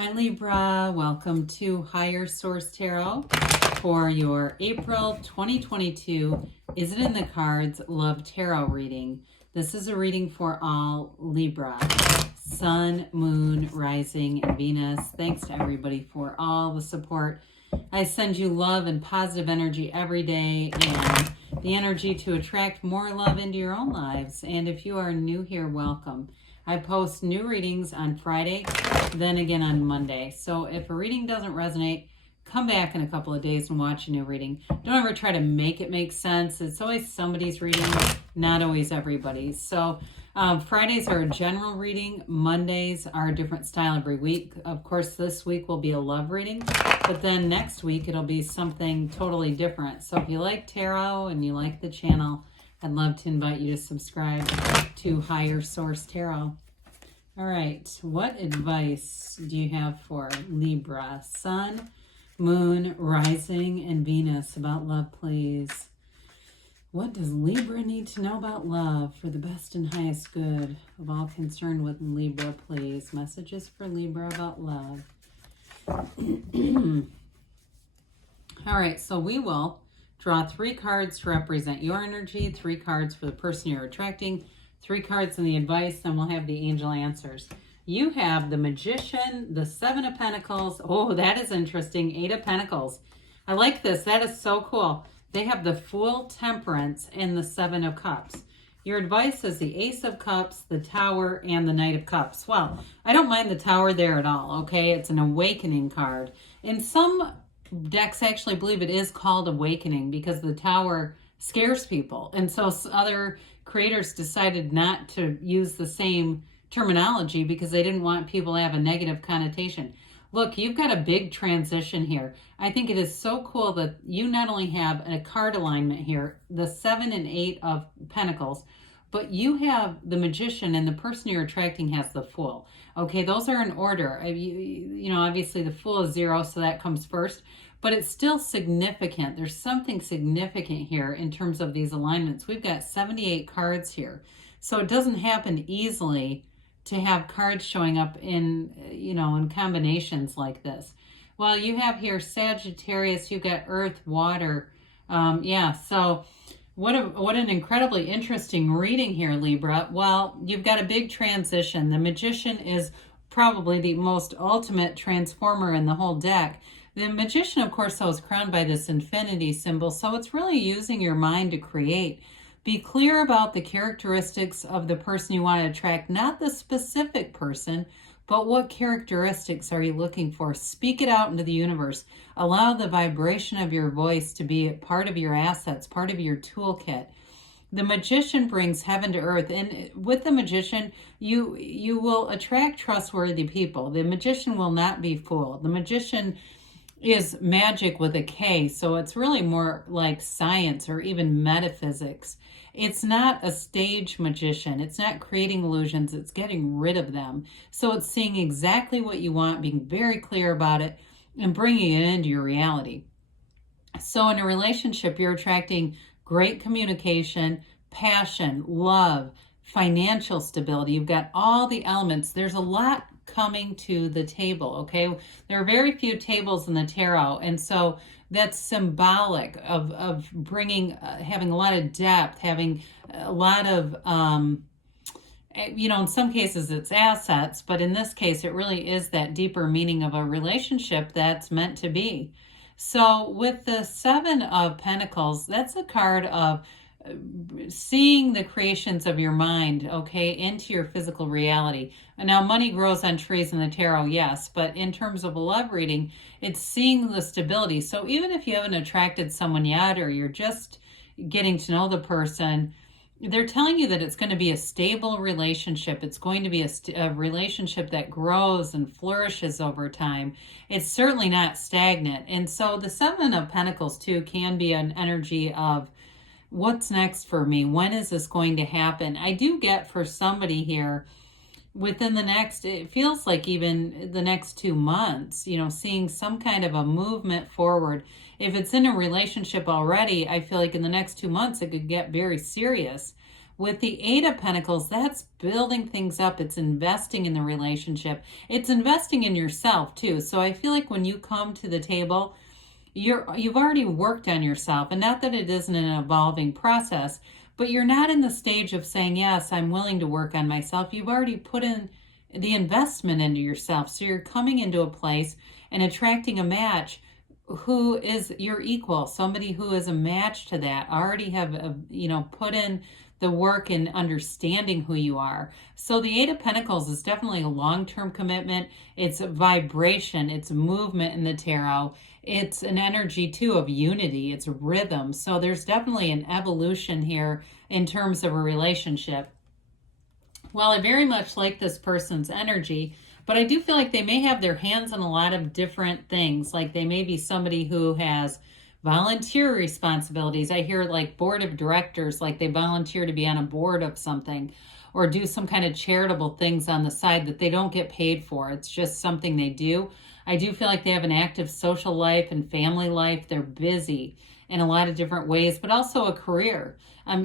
Hi Libra, welcome to Higher Source Tarot for your April 2022 Is It in the Cards Love Tarot reading. This is a reading for all Libra, Sun, Moon, Rising, and Venus. Thanks to everybody for all the support. I send you love and positive energy every day and the energy to attract more love into your own lives. And if you are new here, welcome. I post new readings on Friday, then again on Monday. So if a reading doesn't resonate, come back in a couple of days and watch a new reading. Don't ever try to make it make sense. It's always somebody's reading, not always everybody's. So Fridays are a general reading. Mondays are a different style every week. Of course, this week will be a love reading, but then next week it'll be something totally different. So if you like tarot and you like the channel, I'd love to invite you to subscribe to Higher Source Tarot. All right, what advice do you have for Libra, Sun, Moon, Rising, and Venus about love, please? What does Libra need to know about love for the best and highest good of all concerned with Libra, please? Messages for Libra about love. All right, so we will draw 3 cards to represent your energy, 3 cards for the person you're attracting, 3 cards in the advice, then we'll have the angel answers. You have the Magician, the 7 of Pentacles. Oh, that is interesting. 8 of Pentacles. I like this. That is so cool. They have the Fool, Temperance, and the 7 of Cups. Your advice is the Ace of Cups, the Tower, and the Knight of Cups. Well, I don't mind the Tower there at all, okay? It's an awakening card. In some decks actually believe it is called Awakening because the Tower scares people. And so other creators decided not to use the same terminology because they didn't want people to have a negative connotation. Look, you've got a big transition here. I think it is so cool that you not only have a card alignment here, the 7 and 8 of Pentacles, but you have the Magician and the person you're attracting has the Fool. Okay, those are in order. You know, obviously the Fool is 0, so that comes first, but it's still significant. There's something significant here in terms of these alignments. We've got 78 cards here, so it doesn't happen easily to have cards showing up in, you know, in combinations like this. Well, you have here Sagittarius, you've got Earth, Water. Yeah, so what an incredibly interesting reading here, Libra. Well, you've got a big transition. The Magician is probably the most ultimate transformer in the whole deck. The Magician, of course, though, is crowned by this infinity symbol, so it's really using your mind to create. Be clear about the characteristics of the person you want to attract, not the specific person, but what characteristics are you looking for? Speak it out into the universe. Allow the vibration of your voice to be part of your assets, part of your toolkit. The Magician brings heaven to earth, and with the Magician, you will attract trustworthy people. The Magician will not be fooled. The Magician is magic with a K, so it's really more like science or even metaphysics. It's not a stage magician. It's not creating illusions. It's getting rid of them. So it's seeing exactly what you want, being very clear about it, and bringing it into your reality. So in a relationship, you're attracting great communication, passion, love, financial stability. You've got all the elements. There's a lot coming to the table, okay? There are very few tables in the tarot, and so that's symbolic of bringing, having a lot of depth, having a lot of, you know, in some cases it's assets, but in this case it really is that deeper meaning of a relationship that's meant to be. So with the 7 of Pentacles, that's a card of seeing the creations of your mind, okay, into your physical reality. And now money grows on trees in the tarot, yes, but in terms of a love reading, it's seeing the stability. So even if you haven't attracted someone yet, or you're just getting to know the person, they're telling you that it's going to be a stable relationship. It's going to be a relationship that grows and flourishes over time. It's certainly not stagnant. And so the 7 of Pentacles too can be an energy of, what's next for me? When is this going to happen? I do get for somebody here within the next, it feels like even the next 2 months, you know, seeing some kind of a movement forward. If it's in a relationship already, I feel like in the next 2 months, it could get very serious. With the Eight of Pentacles, that's building things up. It's investing in the relationship. It's investing in yourself too. So I feel like when you come to the table, you've already worked on yourself. And not that it isn't an evolving process, but you're not in the stage of saying, yes, I'm willing to work on myself. You've already put in the investment into yourself. So you're coming into a place and attracting a match who is your equal, somebody who is a match to that, already have, put in the work in understanding who you are. So the Eight of Pentacles is definitely a long-term commitment. It's a vibration. It's movement in the tarot. It's an energy, too, of unity. It's rhythm. So there's definitely an evolution here in terms of a relationship. Well, I very much like this person's energy, but I do feel like they may have their hands in a lot of different things. Like they may be somebody who has volunteer responsibilities. I hear like board of directors, like they volunteer to be on a board of something or do some kind of charitable things on the side that they don't get paid for. It's just something they do. I do feel like they have an active social life and family life. They're busy in a lot of different ways, but also a career.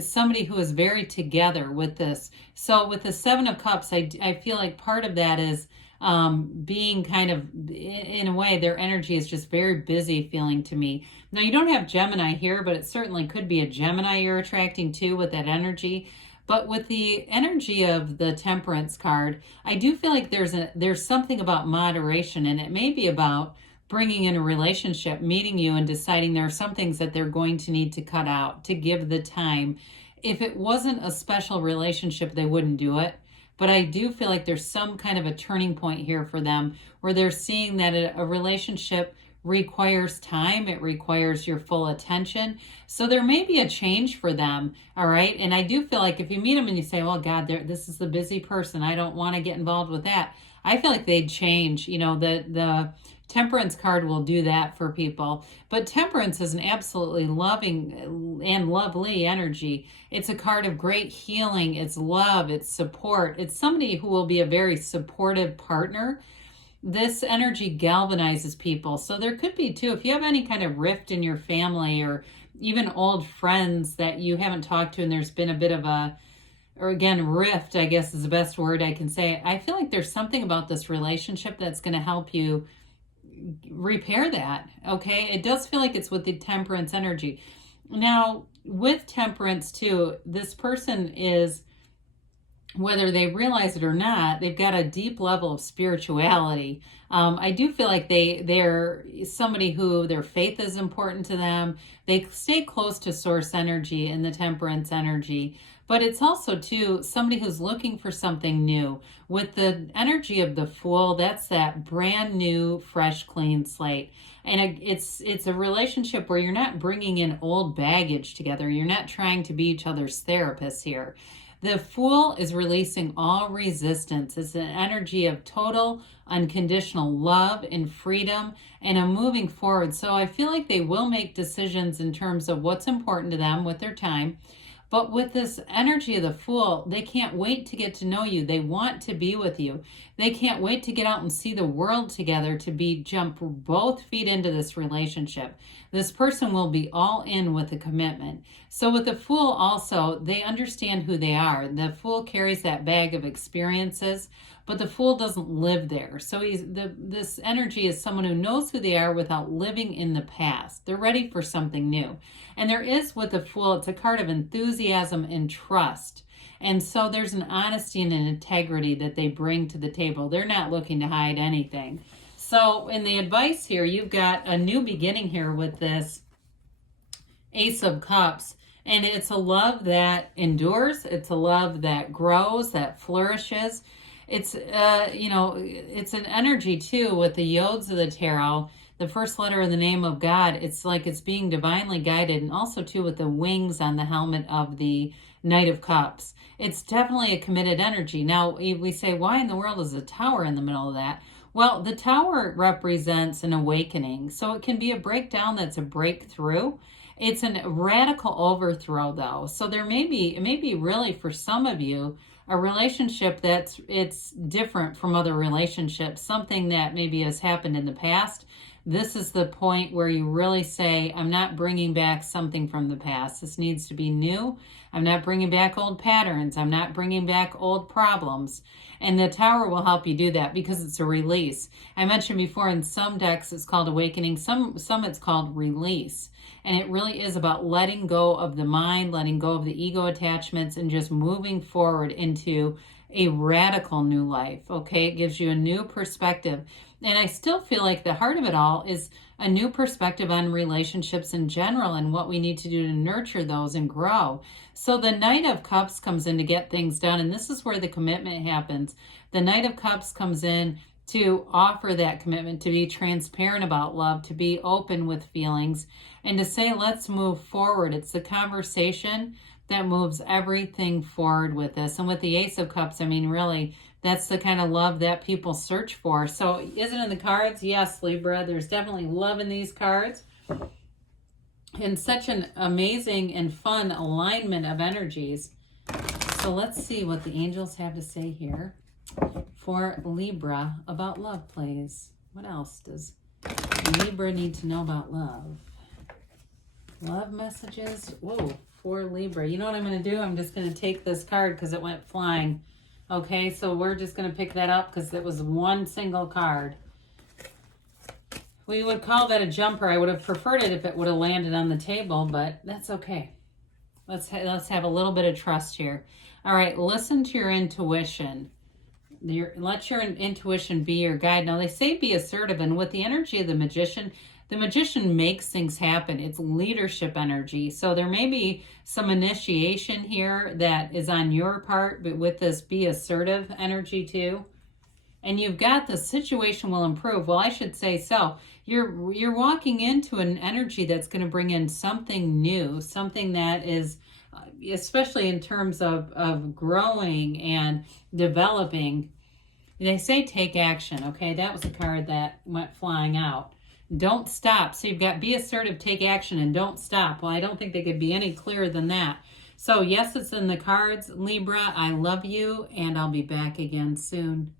Somebody who is very together with this. So with the Seven of Cups, I feel like part of that is being kind of, in a way, their energy is just very busy feeling to me. Now, you don't have Gemini here, but it certainly could be a Gemini you're attracting to with that energy. But with the energy of the Temperance card, I do feel like there's something about moderation, and it may be about bringing in a relationship, meeting you and deciding there are some things that they're going to need to cut out to give the time. If it wasn't a special relationship, they wouldn't do it. But I do feel like there's some kind of a turning point here for them where they're seeing that a relationship requires time. It requires your full attention. So there may be a change for them. All right. And I do feel like if you meet them and you say, well, God, this is the busy person, I don't want to get involved with that, I feel like they'd change. The Temperance card will do that for people. But Temperance is an absolutely loving and lovely energy. It's a card of great healing. It's love. It's support. It's somebody who will be a very supportive partner. This energy galvanizes people. So there could be, too, if you have any kind of rift in your family or even old friends that you haven't talked to and there's been a bit of rift, I guess is the best word I can say. I feel like there's something about this relationship that's going to help you repair that. Okay, it does feel like it's with the Temperance energy. Now with Temperance too, this person is, whether they realize it or not, they've got a deep level of spirituality. I do feel like they're somebody who their faith is important to them. They stay close to source energy and the Temperance energy. But it's also, too, somebody who's looking for something new. With the energy of the Fool, that's that brand new, fresh, clean slate. And it's a relationship where you're not bringing in old baggage together. You're not trying to be each other's therapists here. The Fool is releasing all resistance. It's an energy of total, unconditional love and freedom and a moving forward. So I feel like they will make decisions in terms of what's important to them with their time. But with this energy of the Fool, they can't wait to get to know you. They want to be with you. They can't wait to get out and see the world together, to jump both feet into this relationship. This person will be all in with a commitment. So with the Fool also, they understand who they are. The Fool carries that bag of experiences, but the Fool doesn't live there. So this energy is someone who knows who they are without living in the past. They're ready for something new. And there is, with the Fool, it's a card of enthusiasm and trust. And so there's an honesty and an integrity that they bring to the table. They're not looking to hide anything. So in the advice here, you've got a new beginning here with this Ace of Cups. And it's a love that endures. It's a love that grows, that flourishes. It's, it's an energy, too, with the Yods of the Tarot. The first letter of the name of God, it's like it's being divinely guided, and also, too, with the wings on the helmet of the Knight of Cups. It's definitely a committed energy. Now, we say, why in the world is a tower in the middle of that? Well, the tower represents an awakening, so it can be a breakdown that's a breakthrough. It's a radical overthrow, though. So it may be really, for some of you, a relationship it's different from other relationships, something that maybe has happened in the past this is the point where you really say, I'm not bringing back something from the past. This needs to be new. I'm not bringing back old patterns. I'm not bringing back old problems. And the Tower will help you do that because it's a release. I mentioned before in some decks it's called Awakening. Some it's called Release. And it really is about letting go of the mind, letting go of the ego attachments, and just moving forward into a radical new life, okay? It gives you a new perspective. And I still feel like the heart of it all is a new perspective on relationships in general and what we need to do to nurture those and grow. So the Knight of Cups comes in to get things done, and this is where the commitment happens. The Knight of Cups comes in to offer that commitment, to be transparent about love, to be open with feelings, and to say, let's move forward. It's the conversation that moves everything forward with this. And with the Ace of Cups, I mean, really, that's the kind of love that people search for. So is it in the cards? Yes, Libra. There's definitely love in these cards. And such an amazing and fun alignment of energies. So let's see what the angels have to say here for Libra about love, please. What else does Libra need to know about love? Love messages. Whoa, for Libra. You know what I'm going to do? I'm just going to take this card because it went flying. Okay, so we're just going to pick that up because it was one single card. We would call that a jumper. I would have preferred it if it would have landed on the table, but that's okay. Let's have a little bit of trust here. All right, listen to your intuition. Let your intuition be your guide. Now, they say be assertive, and with the energy of the magician makes things happen. It's leadership energy. So there may be some initiation here that is on your part, but with this be assertive energy too. And you've got the situation will improve. Well, I should say so. You're walking into an energy that's going to bring in something new, something that is, especially in terms of growing and developing. They say take action, okay? That was a card that went flying out. Don't stop. So you've got be assertive, take action, and don't stop. Well, I don't think they could be any clearer than that. So yes, it's in the cards. Libra, I love you, and I'll be back again soon.